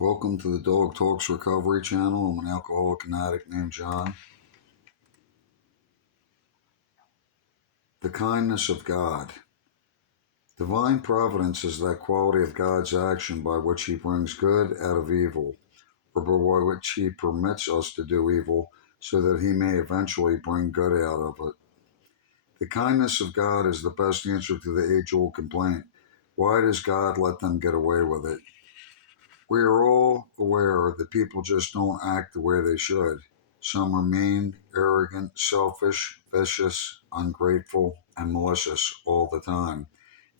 Welcome to the Dog Talks Recovery Channel. I'm an alcoholic and addict named John. The kindness of God. Divine providence is that quality of God's action by which He brings good out of evil, or by which He permits us to do evil so that He may eventually bring good out of it. The kindness of God is the best answer to the age-old complaint. Why does God let them get away with it? We are all aware that people just don't act the way they should. Some are mean, arrogant, selfish, vicious, ungrateful, and malicious all the time.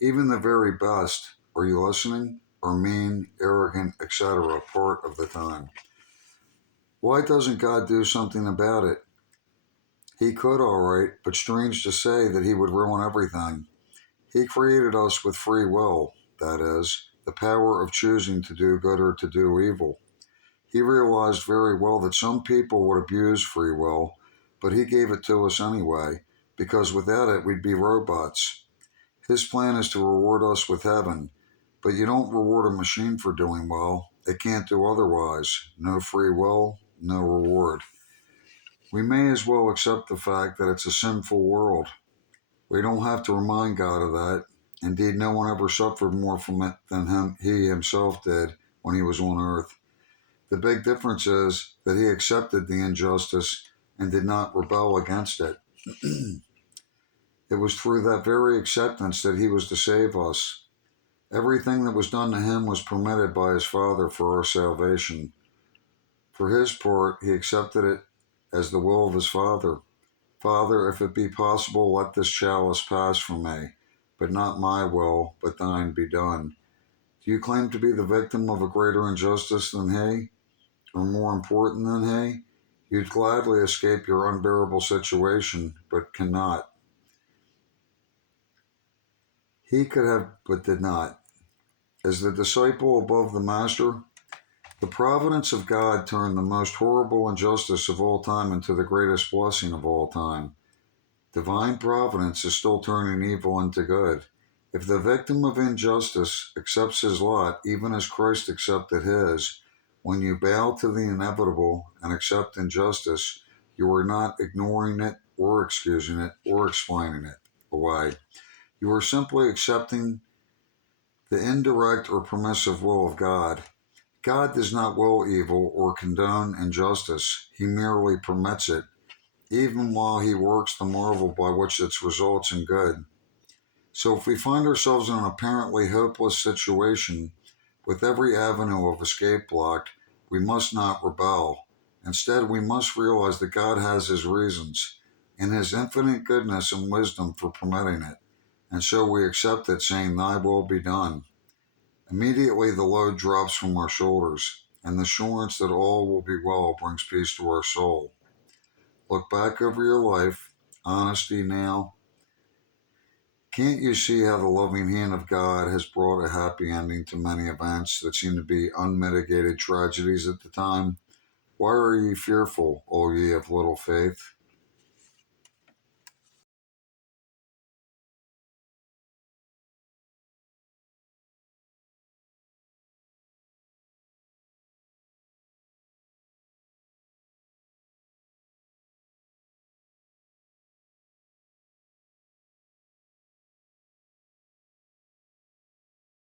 Even the very best, are you listening, are mean, arrogant, etc. part of the time. Why doesn't God do something about it? He could, all right, but strange to say that He would ruin everything. He created us with free will, that is, the power of choosing to do good or to do evil. He realized very well that some people would abuse free will, but He gave it to us anyway, because without it we'd be robots. His plan is to reward us with heaven, but you don't reward a machine for doing well. It can't do otherwise. No free will, no reward. We may as well accept the fact that it's a sinful world. We don't have to remind God of that. Indeed, no one ever suffered more from it than He Himself did when He was on earth. The big difference is that He accepted the injustice and did not rebel against it. It was through that very acceptance that He was to save us. Everything that was done to Him was permitted by His Father for our salvation. For His part, He accepted it as the will of His Father. Father, if it be possible, let this chalice pass from me, but not my will, but thine be done. Do you claim to be the victim of a greater injustice than He, or more important than He? You'd gladly escape your unbearable situation, but cannot. He could have, but did not. As the disciple above the master, the providence of God turned the most horrible injustice of all time into the greatest blessing of all time. Divine providence is still turning evil into good. If the victim of injustice accepts his lot, even as Christ accepted his, when you bow to the inevitable and accept injustice, you are not ignoring it or excusing it or explaining it away. You are simply accepting the indirect or permissive will of God. God does not will evil or condone injustice. He merely permits it, even while He works the marvel by which it results in good. So if we find ourselves in an apparently hopeless situation, with every avenue of escape blocked, we must not rebel. Instead, we must realize that God has His reasons, in His infinite goodness and wisdom for permitting it, and so we accept it, saying, Thy will be done. Immediately the load drops from our shoulders, and the assurance that all will be well brings peace to our soul. Look back over your life, honesty now. Can't you see how the loving hand of God has brought a happy ending to many events that seem to be unmitigated tragedies at the time? Why are ye fearful, all ye of little faith?